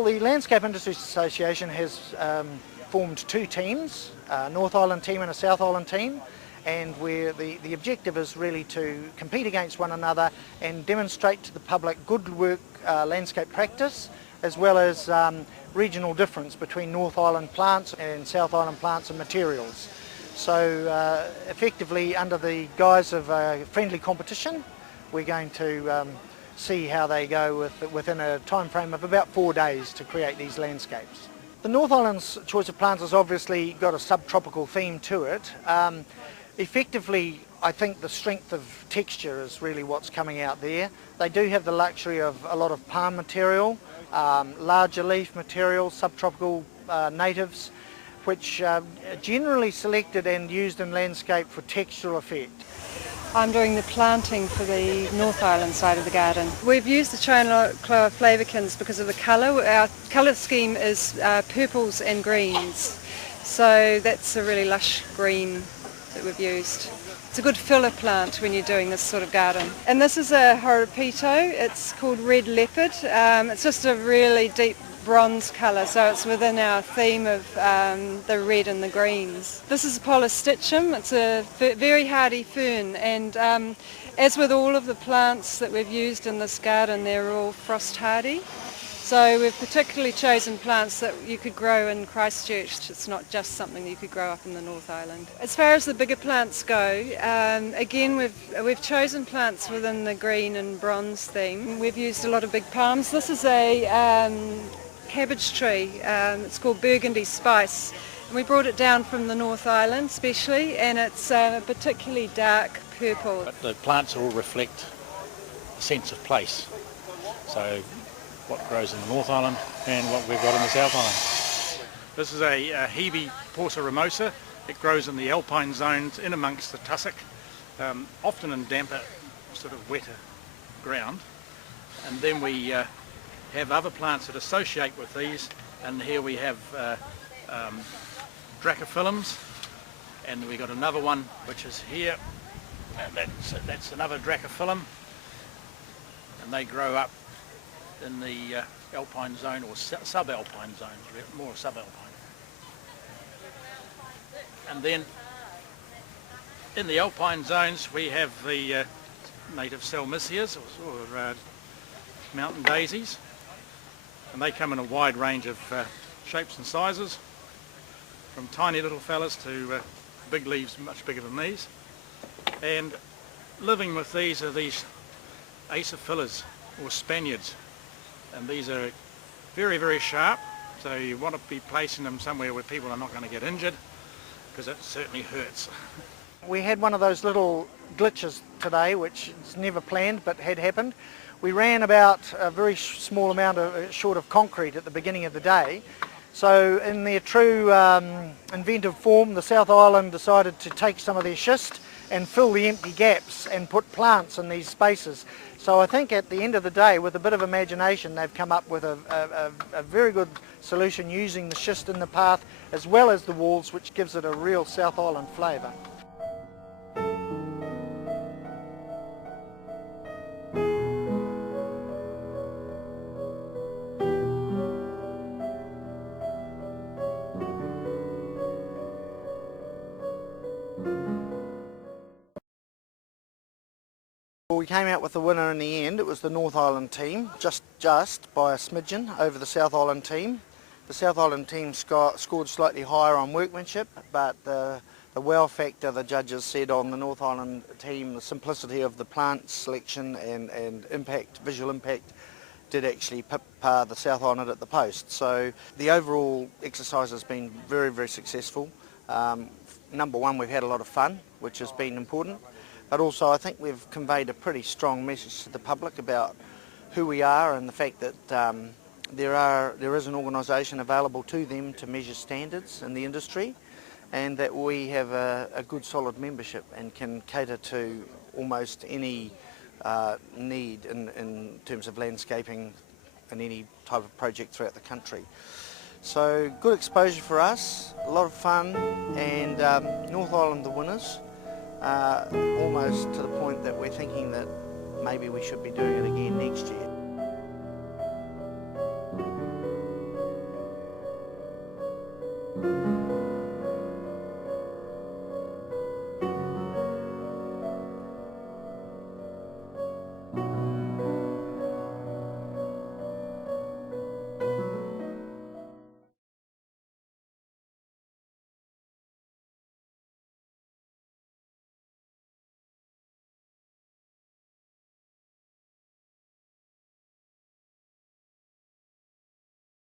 Well, the Landscape Industries Association has formed two teams, a North Island team and a South Island team, and where the objective is really to compete against one another and demonstrate to the public good work landscape practice, as well as regional difference between North Island plants and South Island plants and materials. So effectively, under the guise of a friendly competition, we're going to see how they go within a time frame of about 4 days to create these landscapes. The North Island's choice of plants has obviously got a subtropical theme to it. Effectively, I think the strength of texture is really what's coming out there. They do have the luxury of a lot of palm material, larger leaf material, subtropical natives, which are generally selected and used in landscape for textural effect. I'm doing the planting for the North Island side of the garden. We've used the China Clover Flavicans because of the colour. Our colour scheme is purples and greens, so that's a really lush green that we've used. It's a good filler plant when you're doing this sort of garden. And this is a Horopito. It's called Red Leopard. It's just a really deep bronze colour, so it's within our theme of the red and the greens. This is Polystichum. It's a very hardy fern, and as with all of the plants that we've used in this garden, they're all frost hardy. So we've particularly chosen plants that you could grow in Christchurch. It's not just something that you could grow up in the North Island. As far as the bigger plants go, again we've chosen plants within the green and bronze theme. We've used a lot of big palms. This is a cabbage tree. It's called Burgundy Spice. And we brought it down from the North Island specially, and it's a particularly dark purple. But the plants all reflect a sense of place. So what grows in the North Island and what we've got in the South Island. This is a Hebe Portia Ramosa. It grows in the alpine zones in amongst the tussock, often in damper, sort of wetter ground. And then we have other plants that associate with these, and here we have Dracophyllums, and we've got another one which is here, and that's another Dracophyllum, and they grow up in the alpine zone or subalpine zones, more subalpine. And then in the alpine zones we have the native Salmisias or mountain daisies, and they come in a wide range of shapes and sizes, from tiny little fellas to big leaves much bigger than these. And living with these are these Acephilas or Spaniards, and these are very, very sharp, so you want to be placing them somewhere where people are not going to get injured, because it certainly hurts. We had one of those little glitches today, which is never planned but had happened. We ran about a very small amount short of concrete at the beginning of the day. So in their true inventive form, the South Island decided to take some of their schist and fill the empty gaps and put plants in these spaces. So I think at the end of the day, with a bit of imagination, they've come up with a very good solution using the schist in the path as well as the walls, which gives it a real South Island flavour. We came out with the winner in the end. It was the North Island team, just by a smidgen over the South Island team. The South Island team scored slightly higher on workmanship, but the wow factor, the judges said on the North Island team, the simplicity of the plant selection and impact, visual impact, did actually par the South Island at the post. So the overall exercise has been very, very successful. Number one, we've had a lot of fun, which has been important. But also I think we've conveyed a pretty strong message to the public about who we are and the fact that there is an organisation available to them to measure standards in the industry, and that we have a good solid membership and can cater to almost any need in terms of landscaping in any type of project throughout the country. So good exposure for us, a lot of fun, and North Island the winners. Almost to the point that we're thinking that maybe we should be doing it again next year.